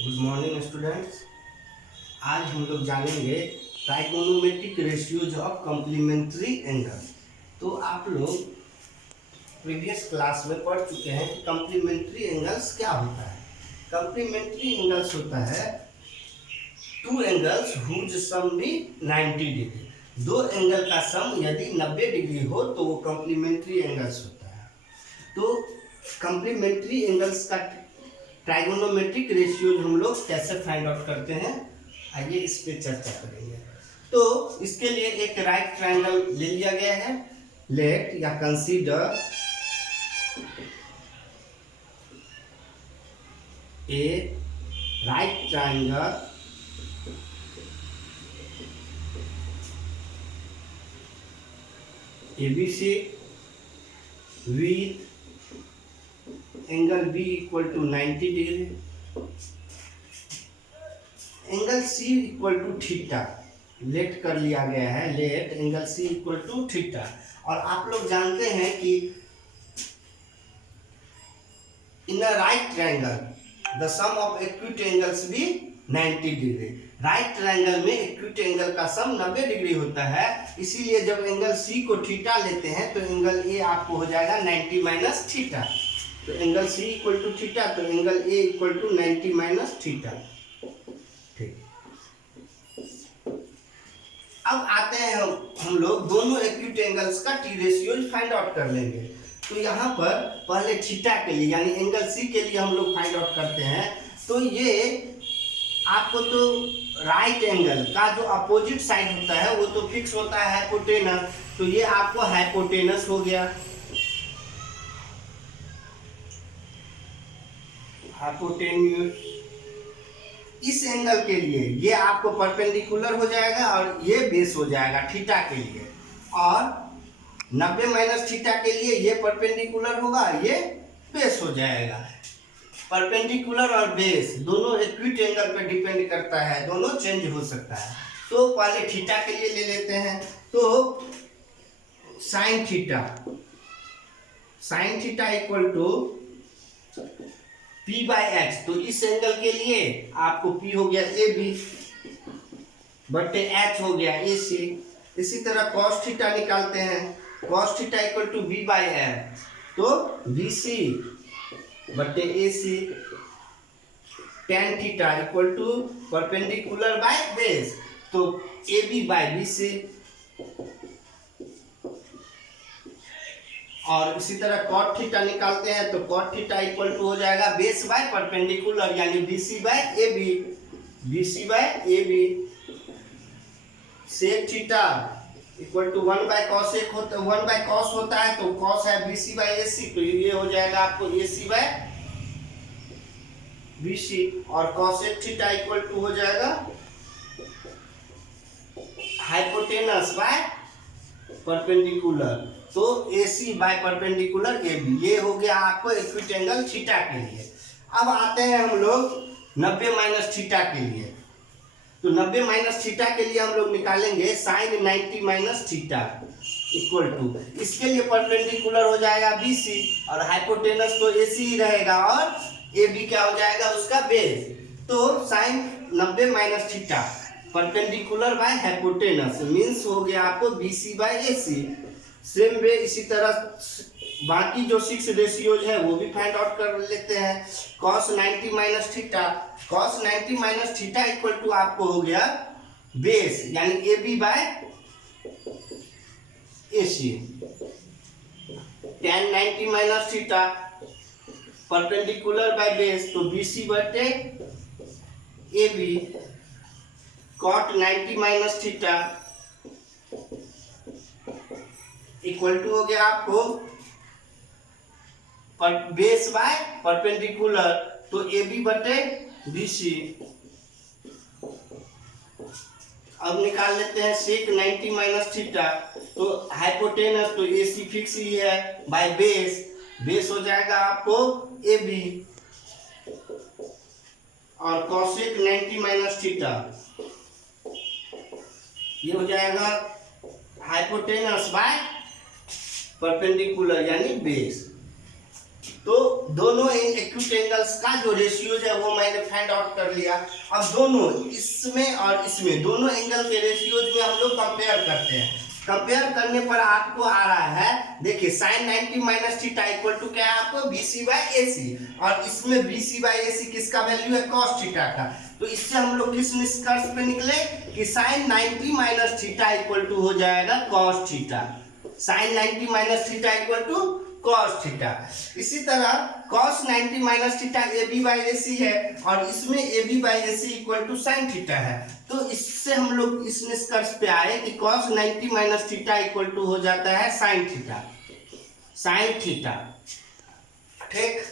Good morning students. आज हम लोग जानेंगे trigonometric ratios of complementary angle. तो आप लोग प्रीवियस क्लास में पढ़ चुके हैं कि कॉम्प्लीमेंट्री एंगल्स क्या होता है। कॉम्प्लीमेंट्री एंगल्स होता है two angles whose sum be 90 degree. दो एंगल का सम यदि 90 डिग्री हो तो वो कॉम्प्लीमेंट्री एंगल्स होता है। तो कॉम्प्लीमेंट्री एंगल्स का ट्राइगोनोमेट्रिक रेशियोज हम लोग कैसे फाइंड आउट करते हैं, आइए इस पे चर्चा करेंगे। तो इसके लिए एक राइट ट्रायंगल ले लिया गया है। लेट या consider a right triangle ABC with angle B equal to 90 degree, angle C equal to theta let कर लिया गया है। Let angle C equal to theta. और आप लोग जानते हैं कि in a right triangle the sum of acute angles भी 90 डिग्री। राइट ट्रायंगल में एक्यूट एंगल का सम 90 डिग्री होता है, इसीलिए जब एंगल C को थीटा लेते हैं तो एंगल A आपको हो जाएगा 90 माइनस थीटा। तो angle C equal to theta, तो angle A equal to 90 minus theta. ठीक, अब आते हैं हम लोग दोनों एक्यूट एंगल्स का टी रेशियो फाइंड आउट कर लेंगे। तो यहाँ पर पहले थीटा के लिए यानी एंगल C के लिए हम लोग फाइंड आउट करते हैं। तो ये आपको तो राइट एंगल का जो अपोजिट साइड होता है वो तो फिक्स होता है हाइपोटेनस, तो ये आपको हाइपोटेनस हो गया। हाइपोटेन्यूस इस एंगल के लिए ये आपको परपेंडिकुलर हो जाएगा और ये बेस हो जाएगा थीटा के लिए। और 90 माइनस थीटा के लिए ये परपेंडिकुलर होगा, ये बेस हो जाएगा। परपेंडिकुलर और बेस दोनों इक्विट एंगल पे डिपेंड करता है, दोनों चेंज हो सकता है। तो पहले थीटा के लिए ले लेते हैं। तो sine theta equal to P by x. तो इस एंगल के लिए आपको P हो गया AB बटे H हो गया AC। इसी तरह कॉस थीटा निकालते हैं। Cos theta equal to B by x, तो BC बटे AC। Tan theta equal to perpendicular by base, तो AB बाई BC। और इसी तरह कॉट थीटा निकालते हैं तो कॉट थीटा इक्वल टू हो जाएगा बेस बाय परपेंडिकुलर यानी BC by AB। BC by AB। Sec theta equal to 1 by cos एक होता है, 1 बाय कॉस होता है तो कॉस है BC बाय AC, तो ये हो जाएगा आपको AC बाय BC। और कॉसेक थीटा इक्वल टू हो जाएगा हाइपोटेनस बाय परपेंडिकुलर, तो AC बाय परपेंडिकुलर AB। ये हो गया आपको इक्विट एंगल थीटा के लिए। अब आते हैं हम लोग 90 माइनस थीटा के लिए। तो 90 माइनस थीटा के लिए हम लोग निकालेंगे sine 90 minus theta equal to, इसके लिए परपेंडिकुलर हो जाएगा BC और हाइपोटेनस तो AC ही रहेगा और AB क्या हो जाएगा उसका बेस। तो sine 90 minus theta perpendicular by hypotenuse means हो गया आपको BC by AC। Same way इसी तरह बाकी जो 6 रेशियोज है वो भी फाइंड आउट कर लेते हैं। cos 90 minus theta, cos 90 minus theta equal to आपको हो गया बेस यानी AB by AC। tan 90 minus theta perpendicular by base, तो BC बटे AB। cot 90 minus theta equal to हो गया आपको बेस बाय परपेंडिकुलर, तो AB बटे BC। अब निकाल लेते हैं सेक 90 माइनस थीटा, तो हाइपोटेनस तो AC फिक्स ही है बाय बेस, बेस हो जाएगा आपको AB। और कॉसेक 90 माइनस थीटा ये हो जाएगा हाइपोटेनस बाय परपेंडिकुलर यानी बेस। तो दोनों एक्यूट एंगल्स का जो रेशियोज है वो मैंने फाइंड आउट कर लिया। अब दोनों इसमें और इसमें दोनों एंगल के रेशियोज में हम लोग कंपेयर करते हैं। कंपेयर करने पर आपको आ रहा है, देखिए sin 90 minus theta equal to क्या है आपको BC बाई AC, और इसमें BC बाई AC किसका वैल्यू है, cos थीटा का। तो इससे हम लोग किस निष्कर्ष पे निकले कि sin 90 minus theta equal to हो जाएगा cos theta. sin 90 minus theta equal to cos theta. इसी तरह cos 90 minus theta AB by AC है, और इसमें AB by AC equal to sin theta है। तो इससे हम लोग इस निष्कर्ष पे आए कि cos 90 minus theta equal to हो जाता है sin थीटा, sin थीटा। ठीक,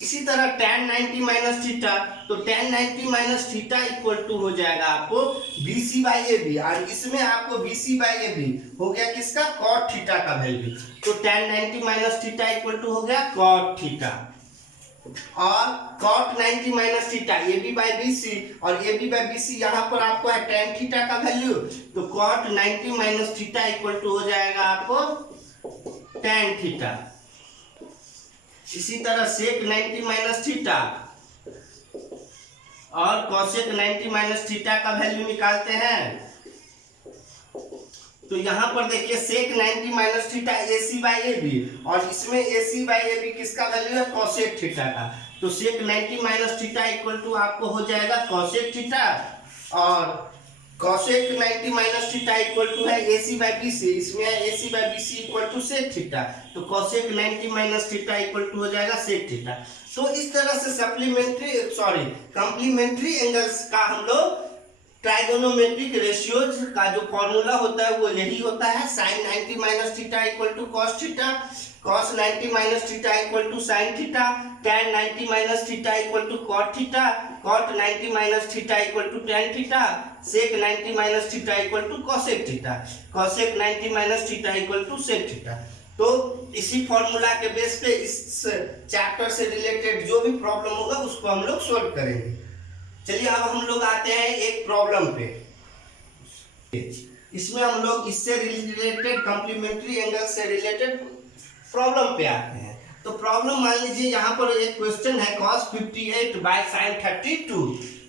इसी तरह tan 90 माइनस थीटा, तो tan 90 minus theta equal to हो जाएगा आपको BC बाई AB, और इसमें आपको BC बाई AB हो गया किसका, cot थीटा का वैल्यू। तो tan 90 minus theta equal to हो गया cot थीटा, और cot 90 minus theta AB by BC, और AB बाई BC यहाँ पर आपको है tan थीटा का वैल्यू, तो cot 90 minus theta equal to हो जाएगा आपको tan थीटा। इसी तरह sec 90 माइनस थीटा और cosec 90 माइनस थीटा का वैल्यू निकालते हैं। तो यहाँ पर देखिए sec 90 minus theta AC by AB, और इसमें AC बाई AB किसका वैल्यू है, cosec थीटा का। तो sec 90 minus theta equal to आपको हो जाएगा cosec थीटा, और cosec 90 minus theta equal to है AC बाई BC, इसमें है AC by BC equal to sec theta, तो cosec 90 minus theta equal to हो जाएगा sec थीटा। तो इस तरह से कॉम्प्लीमेंट्री एंगल्स का हम लोग ट्राइगोनोमेट्रिक रेशियोज का जो फॉर्मूला होता है वो यही होता है, sin 90 minus theta equal to cos theta, cos 90 minus theta equal to sin theta, tan 90 minus theta equal to cot theta, cot 90 minus theta equal to tan theta, sec 90 minus theta equal to cosec theta, cosec 90 minus theta equal to sec theta. तो इसी formula के base पे इस chapter से related जो भी problem होगा उसको हम लोग सॉल्व करेंगे। चलिए अब हम लोग आते हैं एक प्रॉब्लम पे। इसमें हम लोग इससे रिलेटेड कॉम्प्लीमेंट्री एंगल से रिलेटेड प्रॉब्लम पे आते हैं। तो प्रॉब्लम मान लीजिए यहाँ पर एक क्वेश्चन है cos 58 बाय sin 32।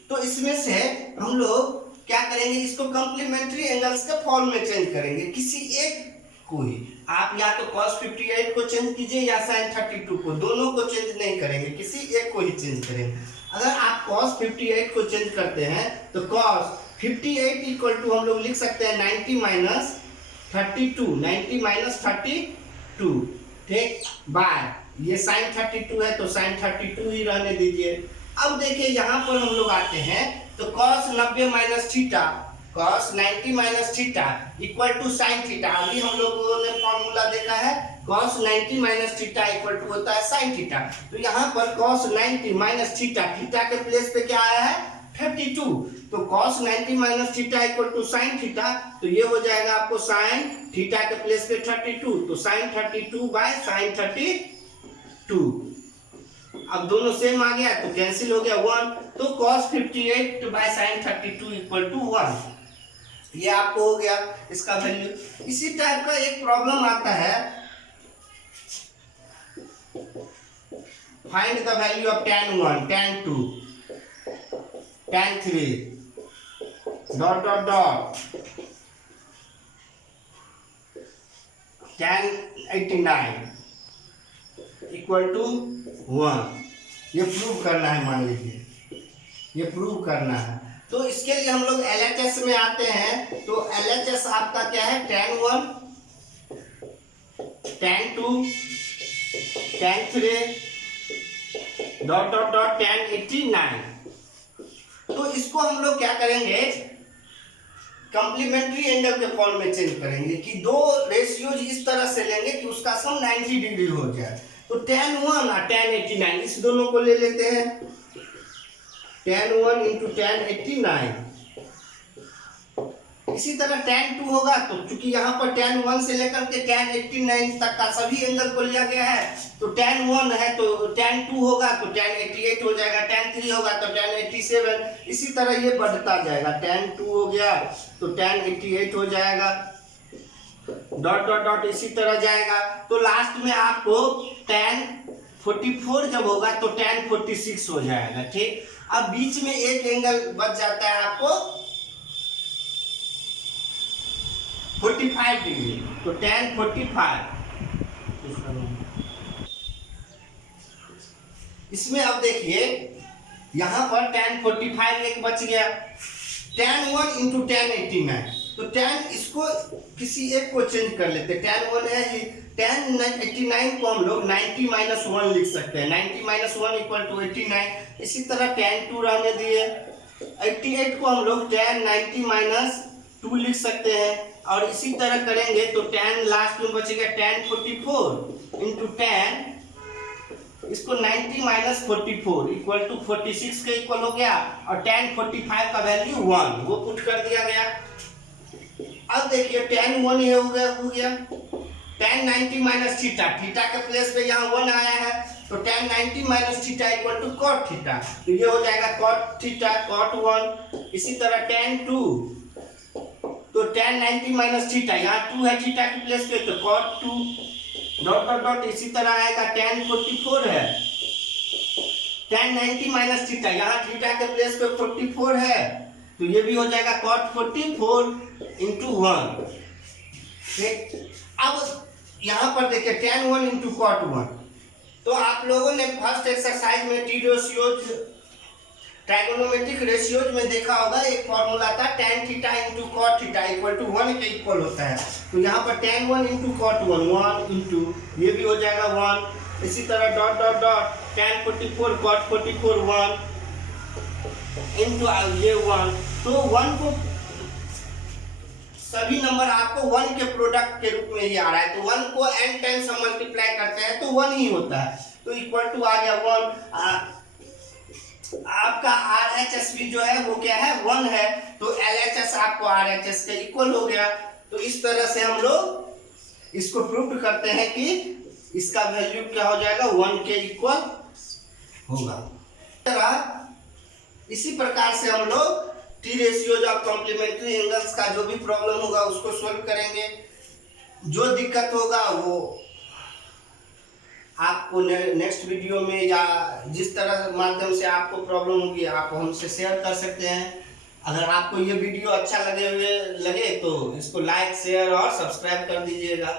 तो इसमें से हम लोग क्या करेंगे, इसको कॉम्प्लीमेंट्री एंगल्स के फॉर्म में चेंज करेंगे, किसी एक को ही। आप या तो cos 58 को चेंज कीजिए या sin 32 को, दोनों को चेंज नहीं करेंगे, किसी एक को ही चेंज करेंगे। अगर आप cos 58 को चेंज करते हैं तो cos 58 इक्वल टू हम लोग लिख सकते हैं 90 माइनस 32, 90 माइनस 32, ठीक, बाय ये sin 32 है तो sin 32 ही रहने दीजिए। अब देखिए यहाँ पर हम लोग आते हैं तो cos 90 minus theta, cos 90 minus theta equal to sin theta. अभी हम लोगों ने फॉर्मूला देखा है cos 90 minus theta equal to होता है sin थीटा। तो यहाँ पर cos 90 माइनस थीटा, थीटा के प्लेस पे क्या आया है 32, तो cos 90 minus theta equal to sin theta, तो ये हो जाएगा आपको sin थीटा के प्लेस पे 32, तो sin 32 बाय sin 32। अब दोनों सेम आ गया तो कैंसिल हो गया 1, तो cos 58 by sin 32 equal to 1, ये आपको हो गया इसका वैल्यू। इसी टाइप का एक प्रॉब्लम आता है, find the value of tan 1, tan 2, tan 3 dot dot dot tan 89 equal to 1। ये प्रूव करना है, मान लीजिए ये प्रूव करना है। तो इसके लिए हम लोग LHS में आते हैं। तो LHS आपका क्या है, tan 1, tan 2, tan 3 dot dot dot tan 89। तो इसको हम लोग क्या करेंगे, कॉम्प्लीमेंट्री एंगल के फॉर्म में चेंज करेंगे कि दो रेशियोज इस तरह से लेंगे कि उसका सम 90 डिग्री हो जाए। तो tan 1 और tan 89 इस दोनों को ले लेते हैं, tan 1 इंटू tan 89। इसी तरह tan 2 होगा, तो चूंकि यहाँ पर tan 1 से लेकर के tan 89 तक का सभी एंगल को लिया गया है, तो tan 1 है तो tan 2 होगा तो tan 88 हो जाएगा, tan 3 होगा तो tan 87, इसी तरह ये बढ़ता जाएगा। tan 2 हो गया तो tan 88 हो जाएगा, डॉट डॉट डॉट इसी तरह जाएगा। तो लास्ट में आपको tan 44 जब होगा तो tan 46 हो जाएगा। ठीक, अब बीच में एक एंगल बच जाता है आपको 45 डिग्री, तो tan 45। इसमें अब देखिए यहाँ पर tan 45 एक बच गया, tan 1 इंटू tan 89, तो tan इसको किसी एक को चेंज कर लेते, tan 1 है ही, tan 89 को हम लोग 90 माइनस 1 लिख सकते हैं, 90 माइनस 1 इक्वल टू 89। इसी तरह tan 2 रहने दिए, 88 को हम लोग tan 90 माइनस 2 लिख सकते हैं, और इसी तरह करेंगे तो tan लास्ट में बचेगा tan 44 इंटू tan, इसको 90 माइनस 44 इक्वल टू 46 के इक्वल हो गया, और tan 45 का वैल्यू 1 वो पुट कर दिया गया। अब देखिए tan 1 ये हो गया tan 90 माइनस थीटा, थीटा के प्लेस पे यहाँ 1 आया है, तो tan 90 minus theta equal to cot theta, तो ये हो जाएगा cot थीटा cot 1। इसी तरह tan 2, तो tan 90 माइनस थीटा, यहाँ 2 है थीटा के प्लेस पे, तो cot 2 डॉट डॉट डॉट। इसी तरह आएगा tan 44 है, tan 90 माइनस थीटा, यहाँ थीटा के प्लेस पे 44 है, तो ये भी हो जाएगा cot 44 इंटू 1। ठीक, अब यहाँ पर देखिए tan 1 इंटू cot 1, तो आप लोगों ने फर्स्ट एक्सरसाइज में टी रेशियोज, ट्राइगोनोमेट्रिक रेशियोज में देखा होगा, एक फॉर्मूला था tan theta into cot theta equal to 1 के इक्वल होता है, तो यहाँ पर tan 1 इंटू cot 1 इंटू ये भी हो जाएगा 1। इसी तरह dot dot dot tan 44 cot 44 1 into ये 1, तो 1 को सभी नंबर आपको 1 के प्रोडक्ट के रूप में ही आ रहा है, तो 1 को n टाइम्स हम मल्टीप्लाई करते हैं तो 1 ही होता है, तो इक्वल टू आ गया 1। आपका RHS भी जो है वो क्या है 1 है, तो LHS आपको RHS के इक्वल हो गया। तो इस तरह से हम लोग इसको प्रूव करते हैं कि इसका वैल्यू क्या हो जाएगा 1 के इक्वल होगा। इसी प्रकार से हम लोग T ratios of complementary angles का जो भी प्रॉब्लम होगा उसको सोल्व करेंगे। जो दिक्कत होगा वो आपको नेक्स्ट वीडियो में या जिस तरह माध्यम से आपको प्रॉब्लम होगी आप हमसे शेयर कर सकते हैं। अगर आपको ये वीडियो अच्छा लगे तो इसको लाइक शेयर और सब्सक्राइब कर दीजिएगा।